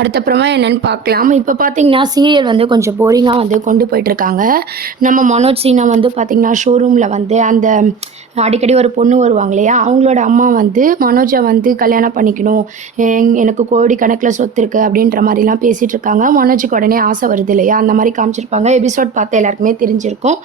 அடுத்தப்புறமா என்னன்னு பார்க்கலாம். இப்போ பார்த்தீங்கன்னா, சீரியல் வந்து கொஞ்சம் போரிங்கா வந்து கொண்டு போயிட்டுருக்காங்க. நம்ம மனோஜ் சின்ஹா வந்து பார்த்தீங்கன்னா, ஷோரூம்ல வந்து அந்த அடிக்கடி ஒரு பொண்ணு வருவாங்க இல்லையா? அவங்களோட அம்மா வந்து மனோஜ வந்து கல்யாணம் பண்ணிக்கணும். எனக்கு கோடிக்கணக்கில சொத்து இருக்கு அப்படின்ற மாரிலாம் பேசிட்டுருக்காங்க. மனோஜுக்கு உடனே ஆசை வருது இல்லையா? அந்த மாரி காமிச்சிருப்பாங்க. எபிசோட் பார்த்த எல்லாருக்குமே தெரிஞ்சிருக்கும்.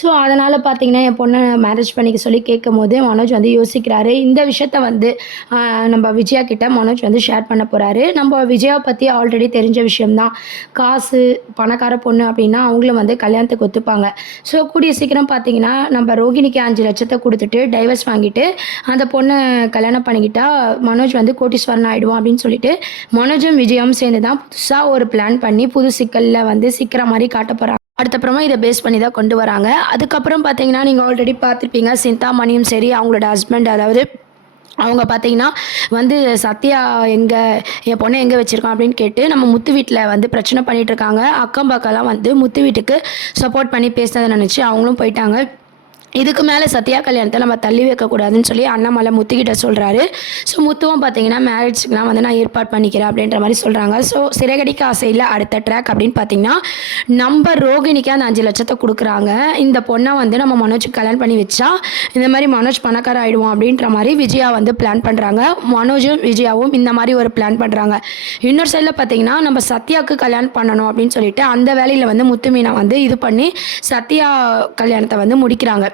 ஸோ, அதனால பார்த்தீங்கன்னா, என் பொண்ண மேரேஜ் பண்ணிக்க சொல்லி கேட்கும்போது, மனோஜ் வந்து யோசிக்கிறாரு. இந்த விஷயத்த வந்து அ நம்ம விஜயா கிட்ட மனோஜ் வந்து ஷேர் பண்ண போறாரு. நம்ம விஜயாவ பத்தி ஆல்ரெடி தெரிஞ்ச விஷயம் தான். காசு, பணக்கார பொண்ணு அப்படின்னா, அவங்களும் வந்து கல்யாணத்துக்கு ஒத்துப்பாங்க. ஸோ, கூடிய சீக்கிரம் பார்த்தீங்கன்னா, நம்ம ரோகிணிக்கு 5,00,000 குடுத்துட்டு, டைவர்ஸ் வாங்கிட்டு, அந்த பொண்ண கல்யாணம் பண்ணிக்கிட்டா, மனோஜ் வந்து கோடீஸ்வரன் ஆயிடுவான் அப்படின்னு சொல்லிட்டு, மனோஜும் விஜயாவும் சேர்ந்து தான் புதுசா ஒரு பிளான் பண்ணி, புது சிக்கல்ல வந்து சிக்கிற மாரி காட்டப் போறாங்க. அடுத்தப்புறமா இத பேஸ் பண்ணி தான் கொண்டு வராங்க. அதுக்கப்புறம் பார்த்தீங்கன்னா, நீங்க ஆல்ரெடி பார்த்துருப்பீங்க. சிந்தாமணியும் சரி, அவங்களோட ஹஸ்பண்ட் அதாவது அவங்க பார்த்தீங்கன்னா வந்து சத்யா எங்க என் பொண்ண எங்க வச்சிருக்கான் அப்படின்னு கேட்டு நம்ம முத்து வீட்ல வந்து பிரச்சனை பண்ணிட்டு இருக்காங்க. அக்கம் பக்கம்லாம் வந்து முத்து வீட்டுக்கு சப்போர்ட் பண்ணி பேசினதை நினைச்சு அவங்களும் போயிட்டாங்க. இதுக்கு மேலே சத்யா கல்யாணத்தை நம்ம தள்ளி வைக்கக்கூடாதுன்னு சொல்லி அண்ணாமலை முத்துக்கிட்ட சொல்கிறாரு. ஸோ முத்துவும் பார்த்தீங்கன்னா மேரேஜ்க்குலாம் வந்து நான் ஏற்பாடு பண்ணிக்கிறேன் அப்படின்ற மாதிரி சொல்கிறாங்க. ஸோ சிறகடிக்க ஆசையில் அடுத்த ட்ராக் அப்படின்னு பார்த்தீங்கன்னா, நம்ம ரோகிணிக்கு அந்த 5,00,000 கொடுக்குறாங்க. இந்த பொண்ணை வந்து நம்ம மனோஜுக்கு கல்யாணம் பண்ணி வச்சா இந்த மாதிரி மனோஜ் பணக்கார ஆகிடுவோம் அப்படின்ற மாதிரி விஜயா வந்து பிளான் பண்ணுறாங்க. மனோஜும் விஜயாவும் இந்த மாதிரி ஒரு பிளான் பண்ணுறாங்க. இன்னொரு சைடில் பார்த்தீங்கன்னா, நம்ம சத்யாவுக்கு கல்யாணம் பண்ணணும் அப்படின்னு சொல்லிட்டு அந்த வேலையில் வந்து முத்து மீனா வந்து இது பண்ணி சத்யா கல்யாணத்தை வந்து முடிக்கிறாங்க.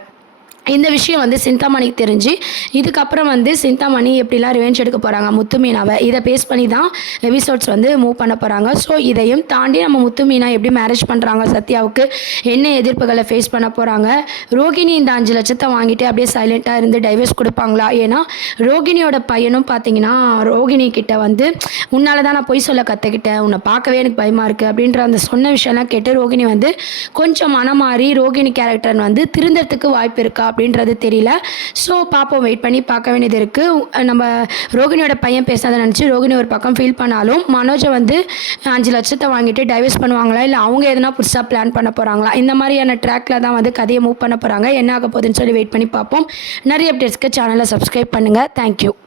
இந்த விஷயம் வந்து சிந்தாமணிக்கு தெரிஞ்சு, இதுக்கப்புறம் வந்து சிந்தாமணி எப்படிலாம் ரிவெஞ்ச் எடுக்க போகிறாங்க முத்து மீனாவை, இதை பேஸ் பண்ணி தான் எபிசோட்ஸ் வந்து மூவ் பண்ண போகிறாங்க. ஸோ இதையும் தாண்டி நம்ம முத்து மீனா எப்படி மேரேஜ் பண்ணுறாங்க சத்யாவுக்கு, என்ன எதிர்ப்புகளை ஃபேஸ் பண்ண போகிறாங்க, ரோகிணி இந்த 5,00,000 வாங்கிட்டு அப்படியே சைலண்ட்டாக இருந்து டைவர்ஸ் கொடுப்பாங்களா? ஏன்னா ரோகிணியோட பையனும் பார்த்தீங்கன்னா, ரோகிணி கிட்ட வந்து உன்னால தான் நான் பொய் சொல்ல கற்றுக்கிட்டேன், உன்னை பார்க்கவே எனக்கு பயமாக இருக்குது அப்படின்ற அந்த சொன்ன விஷயம்லாம் கேட்டு ரோகிணி வந்து கொஞ்சம் மனம் மாறி ரோகிணி கேரக்டர் வந்து திருந்தறதுக்கு வாய்ப்பு இருக்கா அப்படின்றது தெரியல. ஸோ பார்ப்போம், வெயிட் பண்ணி பார்க்க வேண்டியது இருக்குது. நம்ம ரோகிணியோட பையன் பேசாத நினச்சி ரோகிணி ஒரு பக்கம் ஃபீல் பண்ணாலும் மனோஜை வந்து 5,00,000 வாங்கிட்டு டைவர்ஸ் பண்ணுவாங்களா, இல்லை அவங்க எதனா புதுசாக பிளான் பண்ண போகிறாங்களா, இந்த மாதிரியான ட்ராக்ல தான் வந்து கதையை மூவ் பண்ண போகிறாங்க. என்ன ஆக போகுதுன்னு சொல்லி வெயிட் பண்ணி பார்ப்போம். நிறைய அப்டேட்ஸ்க்கு சேனலை சப்ஸ்கிரைப் பண்ணுங்கள். தேங்க்யூ.